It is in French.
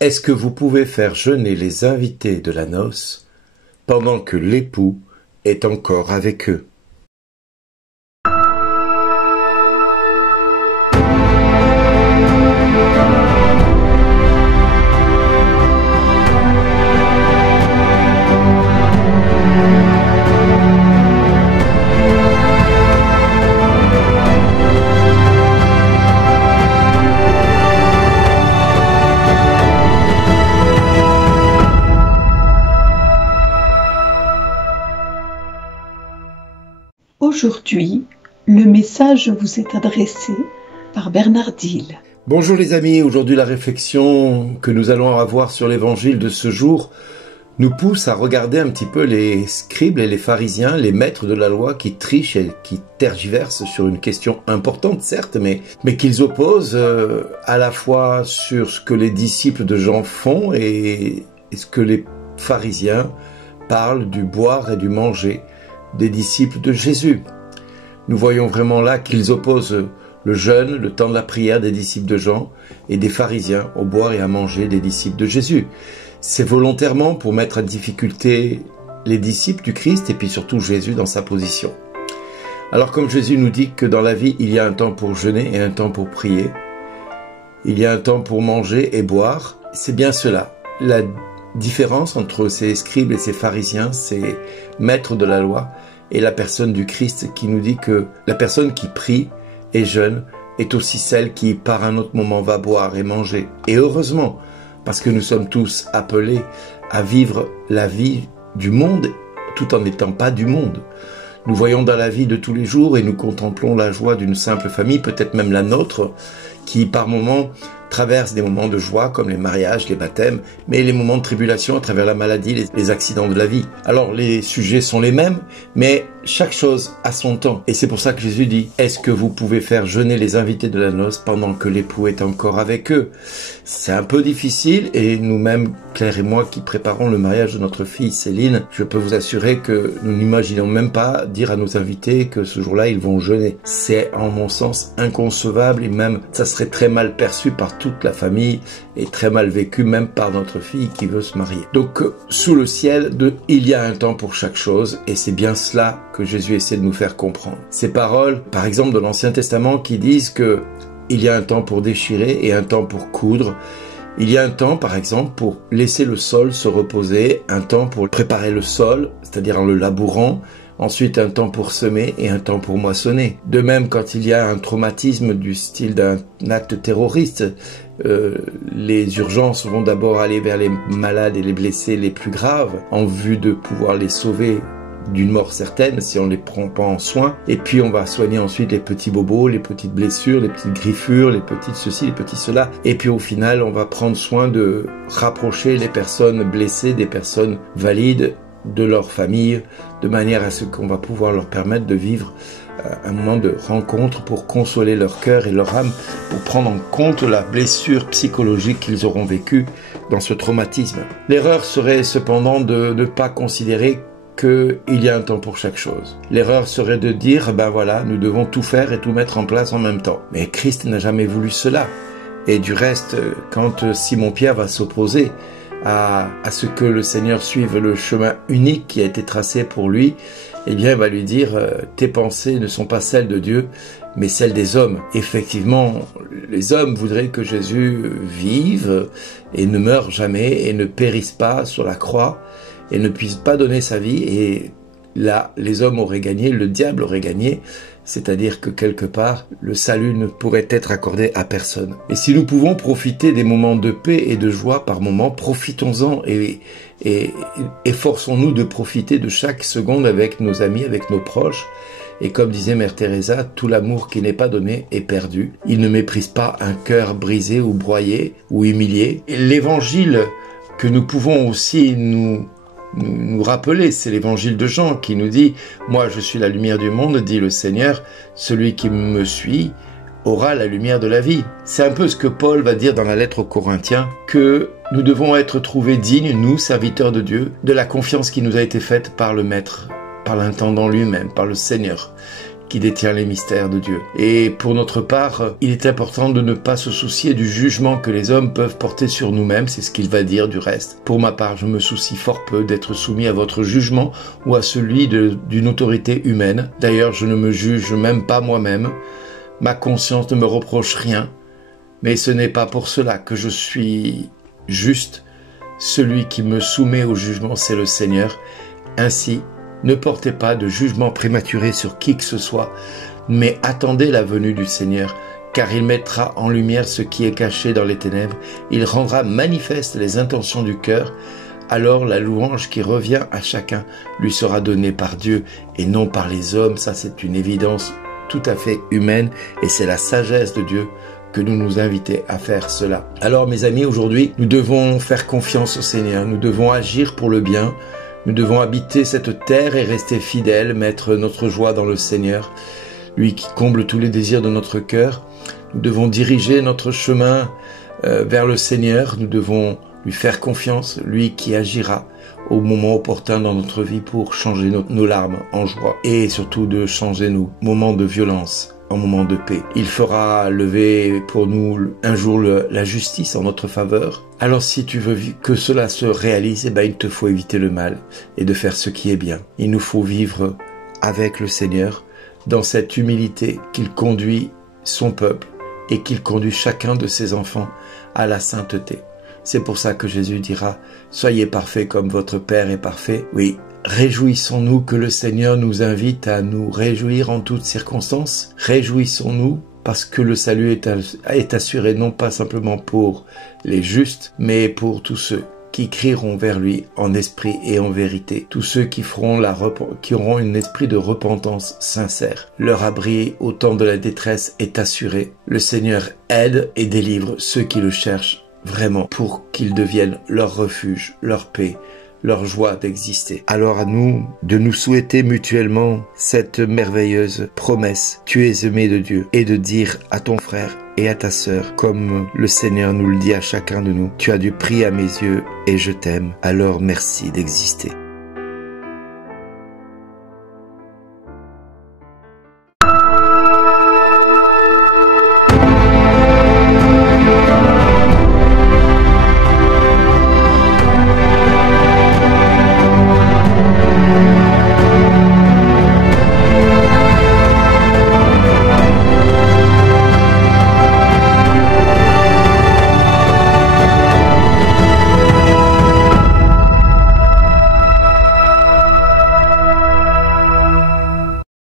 Est-ce que vous pouvez faire jeûner les invités de la noce pendant que l'époux est encore avec eux? Aujourd'hui, le message vous est adressé par Bernard Dille. Bonjour les amis, aujourd'hui la réflexion que nous allons avoir sur l'évangile de ce jour nous pousse à regarder un petit peu les scribes et les pharisiens, les maîtres de la loi qui trichent et qui tergiversent sur une question importante certes, mais qu'ils opposent à la fois sur ce que les disciples de Jean font et ce que les pharisiens parlent du boire et du manger des disciples de Jésus. Nous voyons vraiment là qu'ils opposent le jeûne, le temps de la prière des disciples de Jean et des pharisiens au boire et à manger des disciples de Jésus. C'est volontairement pour mettre en difficulté les disciples du Christ et puis surtout Jésus dans sa position. Alors comme Jésus nous dit que dans la vie, il y a un temps pour jeûner et un temps pour prier, il y a un temps pour manger et boire, c'est bien cela. La différence entre ces scribes et ces pharisiens, ces maîtres de la loi, et la personne du Christ qui nous dit que la personne qui prie et jeûne est aussi celle qui, par un autre moment, va boire et manger. Et heureusement, parce que nous sommes tous appelés à vivre la vie du monde tout en n'étant pas du monde. Nous voyons dans la vie de tous les jours et nous contemplons la joie d'une simple famille, peut-être même la nôtre, qui par moments traverse des moments de joie comme les mariages, les baptêmes, mais les moments de tribulation à travers la maladie, les accidents de la vie. Alors les sujets sont les mêmes, mais chaque chose a son temps. Et c'est pour ça que Jésus dit, est-ce que vous pouvez faire jeûner les invités de la noce pendant que l'époux est encore avec eux? C'est un peu difficile et nous-mêmes, Claire et moi, qui préparons le mariage de notre fille Céline, je peux vous assurer que nous n'imaginons même pas dire à nos invités que ce jour-là, ils vont jeûner. C'est, en mon sens, inconcevable et même, ça serait très mal perçu par toute la famille et très mal vécu même par notre fille qui veut se marier. Donc, sous le ciel, il y a un temps pour chaque chose et c'est bien cela que Jésus essaie de nous faire comprendre. Ces paroles, par exemple, de l'Ancien Testament qui disent que il y a un temps pour déchirer et un temps pour coudre. Il y a un temps, par exemple, pour laisser le sol se reposer, un temps pour préparer le sol, c'est-à-dire en le labourant, ensuite un temps pour semer et un temps pour moissonner. De même, quand il y a un traumatisme du style d'un acte terroriste, les urgences vont d'abord aller vers les malades et les blessés les plus graves, en vue de pouvoir les sauver d'une mort certaine si on les prend pas en soin, et puis on va soigner ensuite les petits bobos, les petites blessures, les petites griffures, les petites ceci, les petits cela, et puis au final on va prendre soin de rapprocher les personnes blessées des personnes valides de leur famille, de manière à ce qu'on va pouvoir leur permettre de vivre un moment de rencontre pour consoler leur cœur et leur âme, pour prendre en compte la blessure psychologique qu'ils auront vécue dans ce traumatisme. L'erreur serait cependant de ne pas considérer qu'il y a un temps pour chaque chose. L'erreur serait de dire, ben voilà, nous devons tout faire et tout mettre en place en même temps. Mais Christ n'a jamais voulu cela. Et du reste, quand Simon-Pierre va s'opposer à ce que le Seigneur suive le chemin unique qui a été tracé pour lui, eh bien, il va lui dire, tes pensées ne sont pas celles de Dieu, mais celles des hommes. Effectivement, les hommes voudraient que Jésus vive et ne meure jamais et ne périsse pas sur la croix, et ne puisse pas donner sa vie, et là, les hommes auraient gagné, le diable aurait gagné, c'est-à-dire que quelque part, le salut ne pourrait être accordé à personne. Et si nous pouvons profiter des moments de paix et de joie par moments, profitons-en et efforçons-nous de profiter de chaque seconde avec nos amis, avec nos proches. Et comme disait Mère Teresa, tout l'amour qui n'est pas donné est perdu. Il ne méprise pas un cœur brisé ou broyé ou humilié. Et l'évangile que nous pouvons aussi nous rappeler, c'est l'évangile de Jean qui nous dit « Moi je suis la lumière du monde, dit le Seigneur, celui qui me suit aura la lumière de la vie. » C'est un peu ce que Paul va dire dans la lettre aux Corinthiens, que nous devons être trouvés dignes, nous, serviteurs de Dieu, de la confiance qui nous a été faite par le Maître, par l'intendant lui-même, par le Seigneur, qui détient les mystères de Dieu. Et pour notre part, il est important de ne pas se soucier du jugement que les hommes peuvent porter sur nous-mêmes, c'est ce qu'il va dire du reste. Pour ma part, je me soucie fort peu d'être soumis à votre jugement ou à celui d'une autorité humaine. D'ailleurs, je ne me juge même pas moi-même. Ma conscience ne me reproche rien, mais ce n'est pas pour cela que je suis juste. Celui qui me soumet au jugement, c'est le Seigneur. Ainsi, ne portez pas de jugement prématuré sur qui que ce soit, mais attendez la venue du Seigneur, car il mettra en lumière ce qui est caché dans les ténèbres. Il rendra manifeste les intentions du cœur. Alors la louange qui revient à chacun lui sera donnée par Dieu et non par les hommes. Ça, c'est une évidence tout à fait humaine et c'est la sagesse de Dieu que nous invitons à faire cela. Alors mes amis, aujourd'hui, nous devons faire confiance au Seigneur, nous devons agir pour le bien, nous devons habiter cette terre et rester fidèles, mettre notre joie dans le Seigneur, lui qui comble tous les désirs de notre cœur. Nous devons diriger notre chemin vers le Seigneur, nous devons lui faire confiance, lui qui agira au moment opportun dans notre vie pour changer nos larmes en joie et surtout de changer nos moments de violence en moments de paix. Il fera lever pour nous un jour la justice en notre faveur. Alors si tu veux que cela se réalise, il te faut éviter le mal et de faire ce qui est bien. Il nous faut vivre avec le Seigneur dans cette humilité qu'il conduit son peuple et qu'il conduit chacun de ses enfants à la sainteté. C'est pour ça que Jésus dira « Soyez parfaits comme votre Père est parfait ». Oui, réjouissons-nous que le Seigneur nous invite à nous réjouir en toutes circonstances. Réjouissons-nous parce que le salut est assuré non pas simplement pour les justes, mais pour tous ceux qui crieront vers lui en esprit et en vérité. Tous ceux qui auront un esprit de repentance sincère. Leur abri au temps de la détresse est assuré. Le Seigneur aide et délivre ceux qui le cherchent vraiment pour qu'ils deviennent leur refuge, leur paix, leur joie d'exister. Alors à nous de nous souhaiter mutuellement cette merveilleuse promesse. Tu es aimé de Dieu et de dire à ton frère et à ta sœur, comme le Seigneur nous le dit à chacun de nous, tu as du prix à mes yeux et je t'aime, alors merci d'exister.